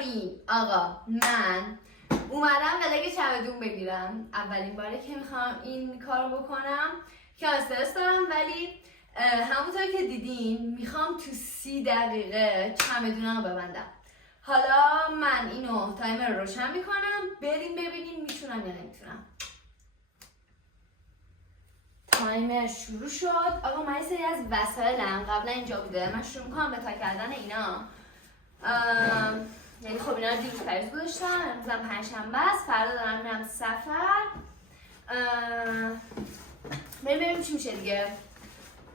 چطورین؟ آقا من اومدم ولاگ چمدون بگیرم. اولین باره که میخوام این کارو بکنم که استرس دارم، ولی همونطور که دیدین میخوام تو 30 دقیقه چمدونم رو ببندم. حالا من اینو تایمر رو روشن میکنم، بریم ببینیم میتونم یا نمیتونم. تایمر شروع شد. آقا من یه سری از وسایلم قبلا اینجا بوده، من شروع میکنم به تا کردن اینا. یعنی خب اینا رو دیروز پریز گذاشتم، امروزم پنجشنبه است، فردا دارم میرم سفر. بریم چی میشه دیگه.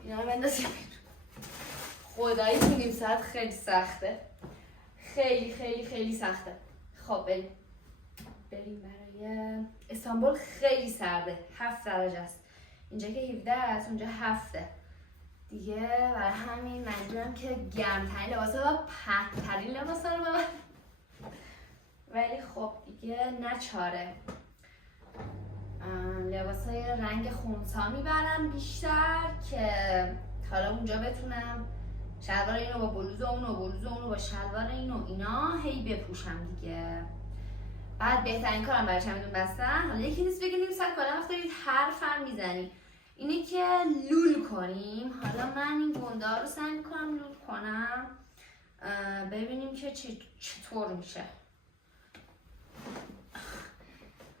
اینا رو بندازیم خدایی تو نیم ساعت خیلی سخته، خیلی خیلی خیلی سخته. خب بریم برای استانبول. خیلی سرده، 7 درجه است اینجا که 17 است، اونجا 7 دیگه. برای همین مجبورم که گرمترین لباسا و پهن‌ترین لباسا رو ببرم، ولی خب دیگه نچاره. لباسای رنگ خونسا میبرم بیشتر که حالا اونجا بتونم شلوار اینو با بلوز اونو، بلوز اونو با شلوار اینو اینا هی بپوشم دیگه. بعد بهترین کارم برای چمدون بستن، حالا یکی نیست بگه نیم ساعت کلا وقت دارید حرفم میزنی، اینه که لول کنیم. حالا من این گنده ها رو سعی میکنم لول کنم، ببینیم که چطور میشه.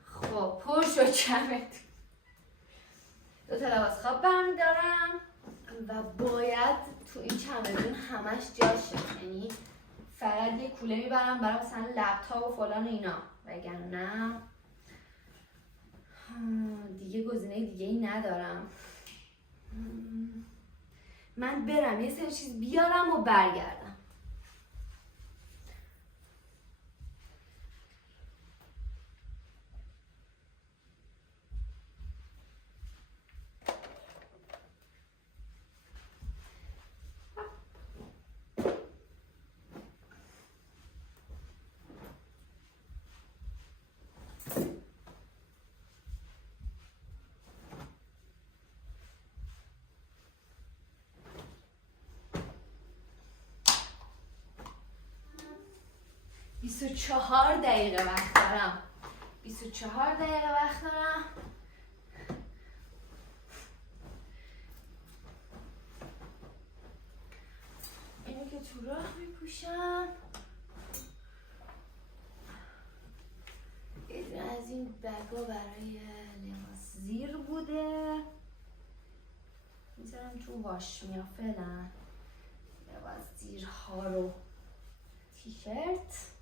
خب پر شد چمدون. 2 تا لباس خواب برمیدارم و باید تو این چمدون همش جاشه، یعنی فقط یه کوله میبرم برای مثلا لپتاپ و فلان اینا، وگرنه دیگه گزینه دیگه ای ندارم. من برم یه سری چیز بیارم و برگردم. بیست و 24 دقیقه وقت دارم. 24 دقیقه وقت دارم. اینو که تو راه میپوشم. یه دونه از این بگا برای لباس زیر بوده، میذارم تو واش میا فعلا. لباس زیرها رو تیشرت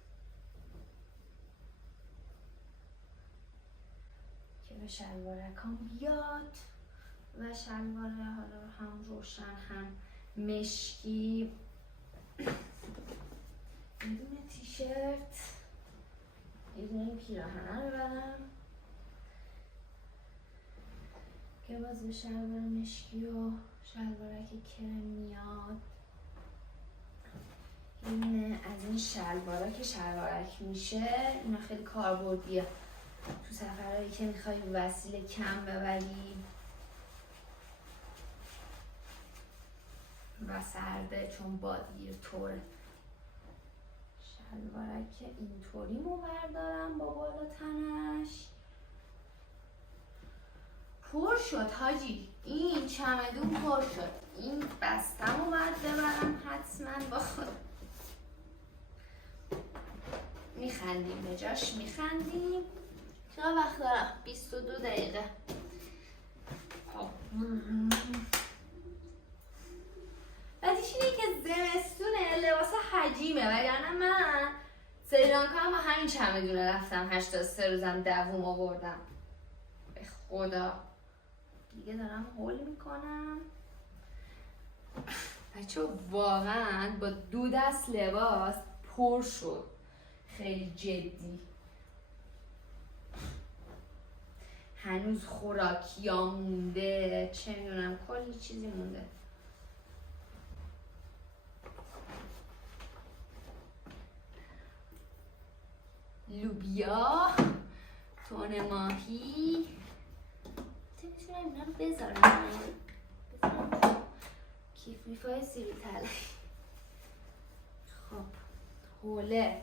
که به شلوارکام بیاد و شلوار حالا هم روشن هم مشکی. یه دونه تیشرت، یه دونه این پیراهنه رو ببرم که باز به شلوار مشکی و شلوارک کرم میاد. این از این شلوارا که شلوارک میشه، اینا خیلی کاربردیه تو سفرهایی که میخوای وسیله کم ببری و سرده، چون بادگیر طوره. شلوارک اینطوری مو بردارم با بالا تنش. پر شد حاجی، این چمدون پر شد. این بستم رو باید ببرم حتما با خود. میخندیم به جاش، میخندیم. چرا وقت دارم؟ 22 دقیقه. بعدیش اینه که زمستونه، لباس حجیمه، وگرنه من سریلانکا هم با همین چمدونه رفتم 83 روزم دووم آوردم. به خدا دیگه دارم هول میکنم. بچه واقعا با 2 دست لباس پر شد، خیلی جدی. هنوز خوراکی ها مونده، چه میدونم کلی چیزی مونده. لوبیا، تون ماهی. میتونم اینا رو بذارم کیف میفای سیری تلخی. خب حوله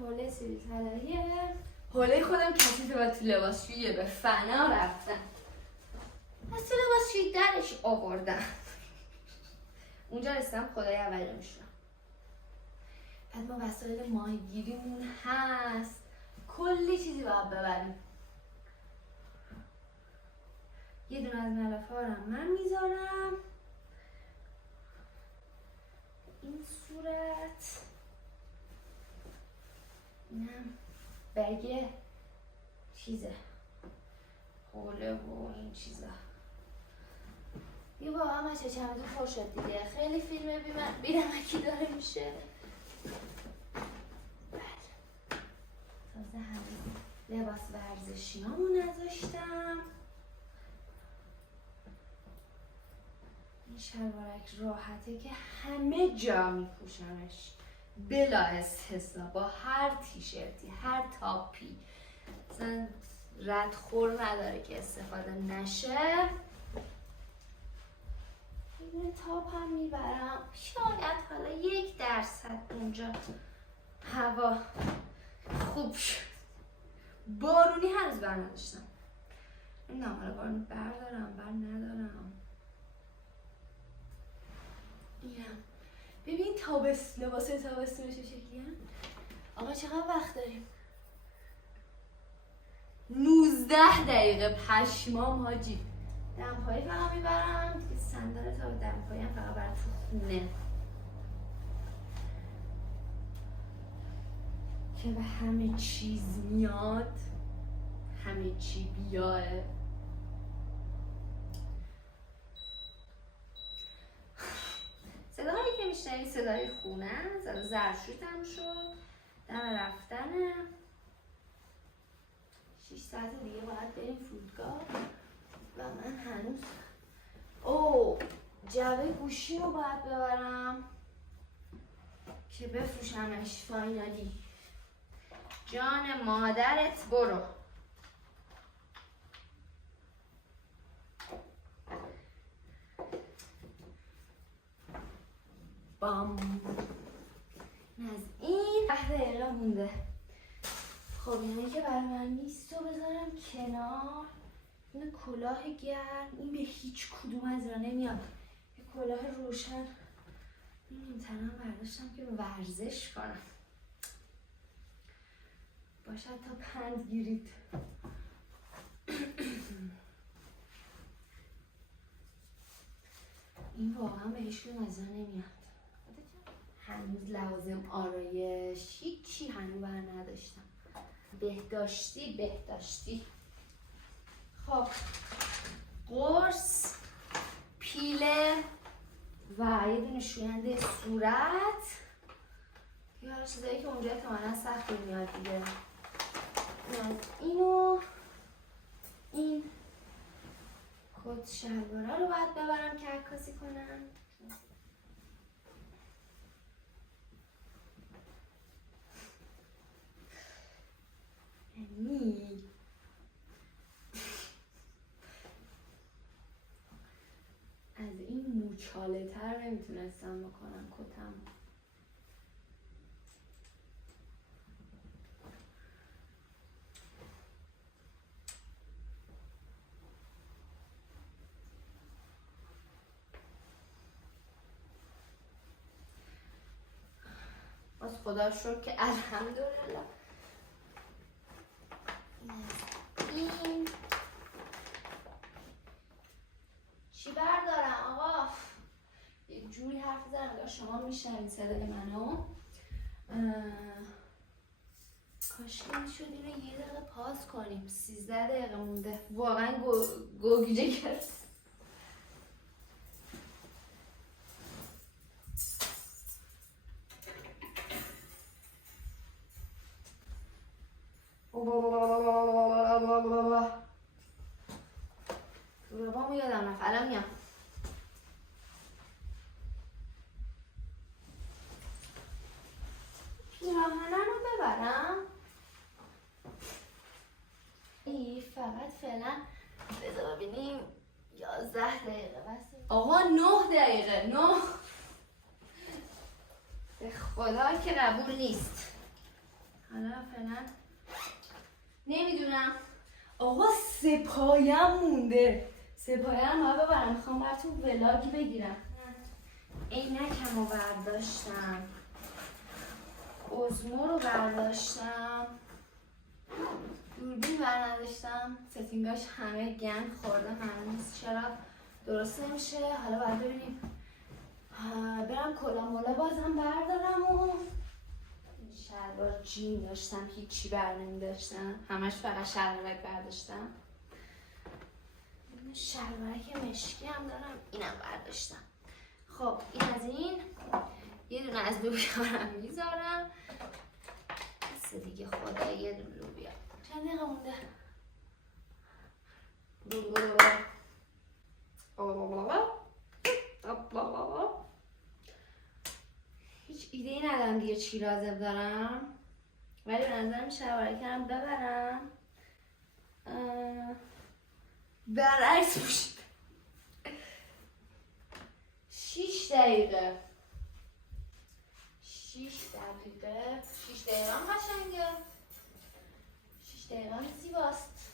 حوله سیبیل طلاییه. حوله خودم کثیفه و تو لباسشویی به فنا رفتم. از تو لباسشویی درش آوردم. اونجا رسیدم خدای اولی میشونم. بعد ما وسایل ماهیگیریمون هست. کلی چیزی باید ببریم. یه دونه از ملافه ها رو من میذارم. این صورت. اینم بگه چیزه. حوله و این چیزا. یه واقعا من چمدون پر شد دیگه. خیلی فیلم بیرمکی داره میشه. تازه همه لباس ورزشی همون نذاشتم. این شلوارک راحته که همه جا میپوشمش بلا استثنا، با هر تیشرتی، هر تاپی، مثلا ردخور نداره که استفاده نشه. این تاپ هم میبرم. شاید حالا 1% اونجا هوا خوب شد. بارونی هر روز برنداشتم. نمیدونم حالا بارون بردارم بر ندارم. اینم ببین لباسه تابستونش چه شکلی هم. آقا چقدر وقت داریم؟ 19 دقیقه. پشمام حاجی. دمپایی فقط میبرم دیگه. صندل تا دمپایی هم فقط برای تو خونه که به همه چیز میاد، همه چی بیاه. صدایی که میشنوی صدای خونه، صدا ظرفشویی شد، دم رفتنه. 6 ساعت دیگه باید بریم فرودگاه و من هنوز جعبه گوشی رو باید ببرم که بفروشمش فاینالی. جان مادرت برو. بام. از این 10 دقیقه مونده. خب اینایی که برای من نیست رو بذارم کنار. این کلاه گرم، این به هیچ کدوم از را نمیاد. یه کلاه روشن این تنم برداشتم که ورزش کنم. باشد تا پند گیرید. این واقعا به هیچ کدوم از را نمیاد. هنوز لوازم آرایش هیچی هنوز بر نداشتم. بهداشتی. خب قرص، پیله و یه دونه شوینده صورت. یه حالا چیزایی که اونجا احتمالاً سخت میاد دیگه. اینو این کت شلوارا رو باید ببرم که عکاسی کنم. یعنی از این موچاله تر نمیتونستم بکنم کتم. باز خدا شکر که الحمدلله این چی بردارم آقا؟ یه جوری حرف بزنم اگر شما میشنوید صدای منو. کاش که میشد اینو یه دقیقه پاس کنیم. 13 دقیقه مونده. واقعا گوگیجه کرد. ربامو یادم رفت. الان میام. پیراهنه رو ببرم. فقط فعلا بذار ببینیم 11 دقیقه بس. آقا 9 دقیقه. 9 به خدا که قبول نیست. حالا فعلا نمیدونم. آقا 3 پایم مونده. 3 پایم رو ببرم، میخوام براتون ولاگ بگیرم. عینکم رو برداشتم، ازمو رو برداشتم، دوربین برداشتم. ستینگاش همه گند خورده، معلوم نیست چرا درست نمیشه. حالا باید ببینیم. برم کلا مولا بازم بردارم و شلوار جین داشتم، هیچی بر نمیداشتم، همش فقط شلوارک برداشتم. شلوارک مشکی هم دارم، اینم برداشتم. خب این از این. یه دونه از لوبیارم میذارم. بس دیگه خدا، یه دونه لوبیا. چند دقیقه مونده؟ هیچ ایده ای ندارم دیگه چی لازم دارم، ولی به نظرم شلوارکم ببرم. برعکس باشید. 6 دقیقه 6 دقیقه هم قشنگه. 6 دقیقه هم زیباست.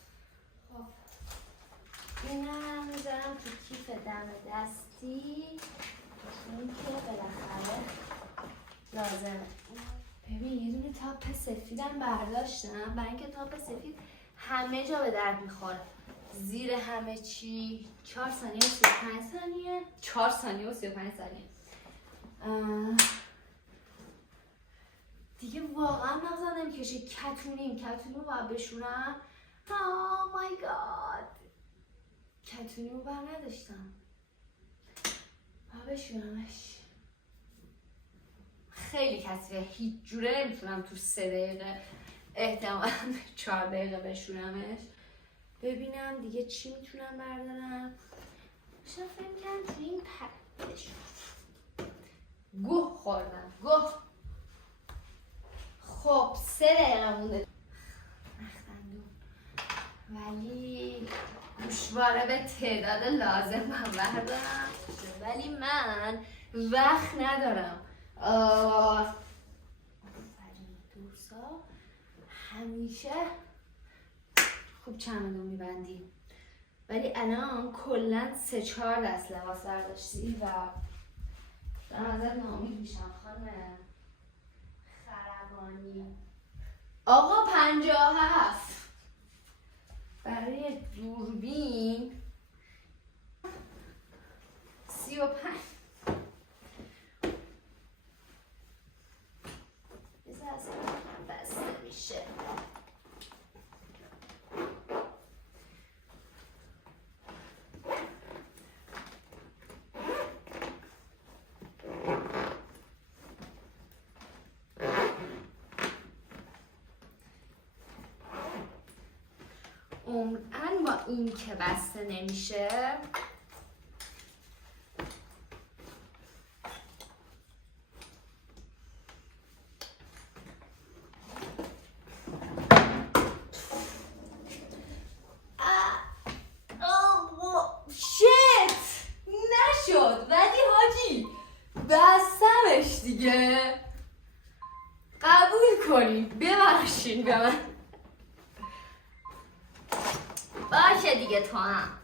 خب اینم میذارم تو کیف دم دستی، چون که بالاخره لازمه. ببین یه دونه تاپ سفیدم برداشتم، برای اینکه تاپ سفید همه جا به درد میخوره. زیر همه چی. 4 ثانیه و 35 ثانیه. 4 ثانیه و 35 ثانیه. دیگه واقعا مغزم نمیکشه. کتونی رو باید بشورم. Oh my god. کتونی رو بر نداشتم، باید بشورمش. خیلی کثیفه، هیچ جوره نمیتونم تو 3 دقیقه، احتمالاً 4 دقیقه بشورمش. ببینم دیگه چی میتونم بردارم. شاید فکر میکنم توی این پرش گوه خوردم. خب 3 دقیقه مونده. نخندون، ولی گوشواره به تعداد لازم من بردارم، ولی من وقت ندارم. دوستا همیشه خوب چمدون میبندی، ولی الان کلا 3-4 دست لباس برداشتی و دارم ازت ناامید میشم خانم خربانی. آقا 57 برای دوربین، 35 بسته میشه. عمرن با این که بسته نمیشه. نشد، ولی حاجی بستمش دیگه. قبول کنی ببخشین به من. باشه دیگه تو هم.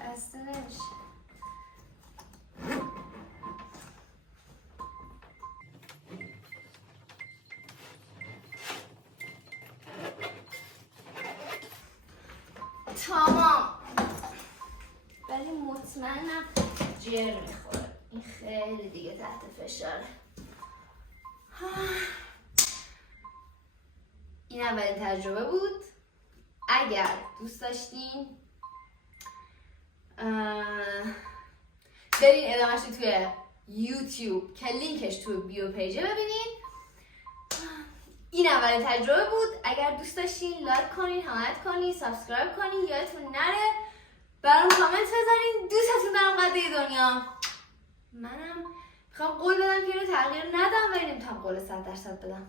بسته نمیشه. تمام. ولی مطمئنم جر میخوره. این خیلی دیگه تحت فشاره. این اولین تجربه بود. اگر دوست داشتین برین ادامهش توی یوتیوب که لینکش توی بیو پیجه ببینین. این اولین تجربه بود. اگر دوست داشتین لایک کنین، حمایت کنین، سابسکرایب کنین، یادتون نره برام کامنت بذارین. دوستتون دارم قده دنیا. منم میخوام قول بدم که اینو تغییر ندم، ولی نمیتونم قول 100% بدم.